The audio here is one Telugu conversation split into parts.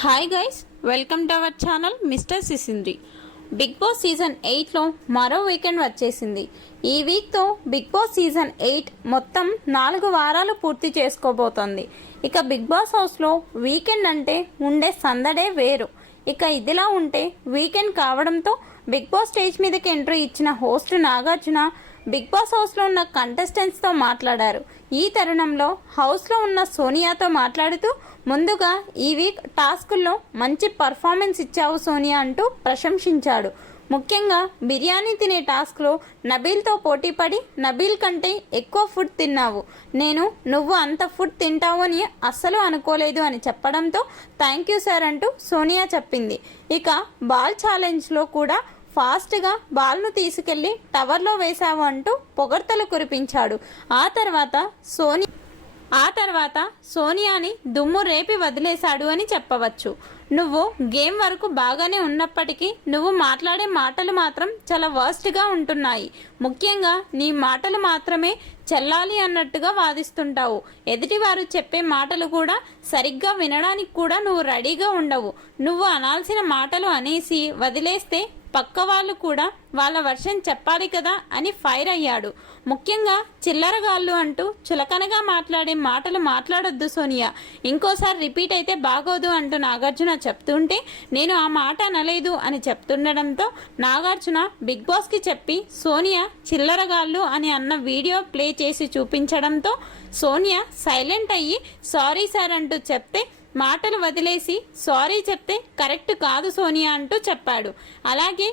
Hi guys, welcome to our channel mister Sisindri. Bigg Boss season 8లో మరో వీకెండ్ వచ్చేసింది. ఈ వీక్తో బిగ్ బాస్ సీజన్ 8 మొత్తం 4 వారాలు పూర్తి చేసుకోబోతోంది. ఇక బిగ్ బాస్ హౌస్లో వీకెండ్ అంటే ఉండే సందడే వేరు. ఇక ఇదిలా ఉంటే వీకెండ్ కావడంతో బిగ్ బాస్ స్టేజ్ మీదకి ఎంట్రీ ఇచ్చిన హోస్ట్ నాగార్జున బిగ్ బాస్ హౌస్లో ఉన్న కంటెస్టెంట్స్తో మాట్లాడారు. ఈ తరుణంలో హౌస్లో ఉన్న సోనియాతో మాట్లాడుతూ ముందుగా ఈ వీక్ టాస్కుల్లో మంచి పర్ఫార్మెన్స్ ఇచ్చావు సోనియా అంటూ ప్రశంసించాడు. ముఖ్యంగా బిర్యానీ తినే టాస్క్లో నబీల్తో పోటీపడి నబీల్ కంటే ఎక్కువ ఫుడ్ తిన్నావు. నువ్వు అంత ఫుడ్ తింటావు అని అస్సలు అనుకోలేదు అని చెప్పడంతో థ్యాంక్ యూ సార్ అంటూ సోనియా చెప్పింది. ఇక బాల్ ఛాలెంజ్లో కూడా ఫాస్ట్గా బాల్ను తీసుకెళ్లి టవర్లో వేశావు అంటూ పొగడ్తలు కురిపించాడు. ఆ తర్వాత సోనియాని దుమ్ము రేపి వదిలేశాడు అని చెప్పవచ్చు. నువ్వు గేమ్ వరకు బాగానే ఉన్నప్పటికీ నువ్వు మాట్లాడే మాటలు మాత్రం చాలా వర్స్ట్గా ఉంటున్నాయి. ముఖ్యంగా నీ మాటలు మాత్రమే చెల్లాలి అన్నట్టుగా వాదిస్తుంటావు. ఎదుటివారు చెప్పే మాటలు కూడా సరిగ్గా వినడానికి కూడా నువ్వు రెడీగా ఉండవు. నువ్వు అనాల్సిన మాటలు అనేసి వదిలేస్తే పక్క వాళ్ళు కూడా వాళ్ళ వర్షన్ చెప్పాలి కదా అని ఫైర్ అయ్యాడు. ముఖ్యంగా చిల్లరగాళ్ళు అంటూ చులకనగా మాట్లాడే మాటలు మాట్లాడొద్దు సోనియా, ఇంకోసారి రిపీట్ అయితే బాగోదు అంటూ నాగార్జున చెప్తుంటే నేను ఆ మాట అనలేదు అని చెప్తుండడంతో నాగార్జున బిగ్ బాస్కి చెప్పి సోనియా చిల్లరగాళ్ళు అని అన్న వీడియో ప్లే చేసి చూపించడంతో సోనియా సైలెంట్ అయ్యి సారీ సార్ అంటూ చెప్తే మాటలు వదిలేసి సారీ చెప్తే కరెక్ట్ కాదు సోనియా అంటూ చెప్పాడు. అలాగే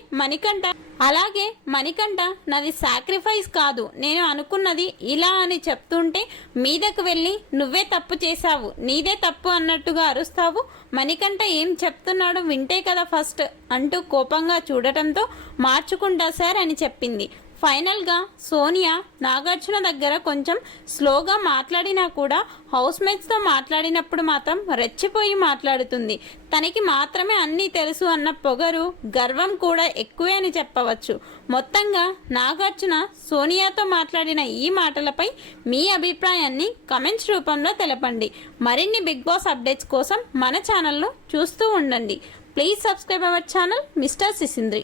మణికంఠ నాది సాక్రిఫైస్ కాదు, నేను అనుకున్నది ఇలా అని చెప్తుంటే మీదకు వెళ్ళి నువ్వే తప్పు చేశావు, నీదే తప్పు అన్నట్టుగా అరుస్తావు. మణికంఠ ఏం చెప్తున్నాడో వింటే కదా ఫస్ట్ అంటూ కోపంగా చూడటంతో మార్చుకుంటా సార్ అని చెప్పింది. ఫైనల్గా సోనియా నాగార్జున దగ్గర కొంచెం స్లోగా మాట్లాడినా కూడా హౌస్ మేట్స్తో మాట్లాడినప్పుడు మాత్రం రెచ్చిపోయి మాట్లాడుతుంది. తనకి మాత్రమే అన్నీ తెలుసు అన్న పొగరు, గర్వం కూడా ఎక్కువే అని చెప్పవచ్చు. మొత్తంగా నాగార్జున సోనియాతో మాట్లాడిన ఈ మాటలపై మీ అభిప్రాయాన్ని కమెంట్స్ రూపంలో తెలపండి. మరిన్ని బిగ్ బాస్ అప్డేట్స్ కోసం మన ఛానల్ను చూస్తూ ఉండండి. Please subscribe our channel mister సిసింద్రి.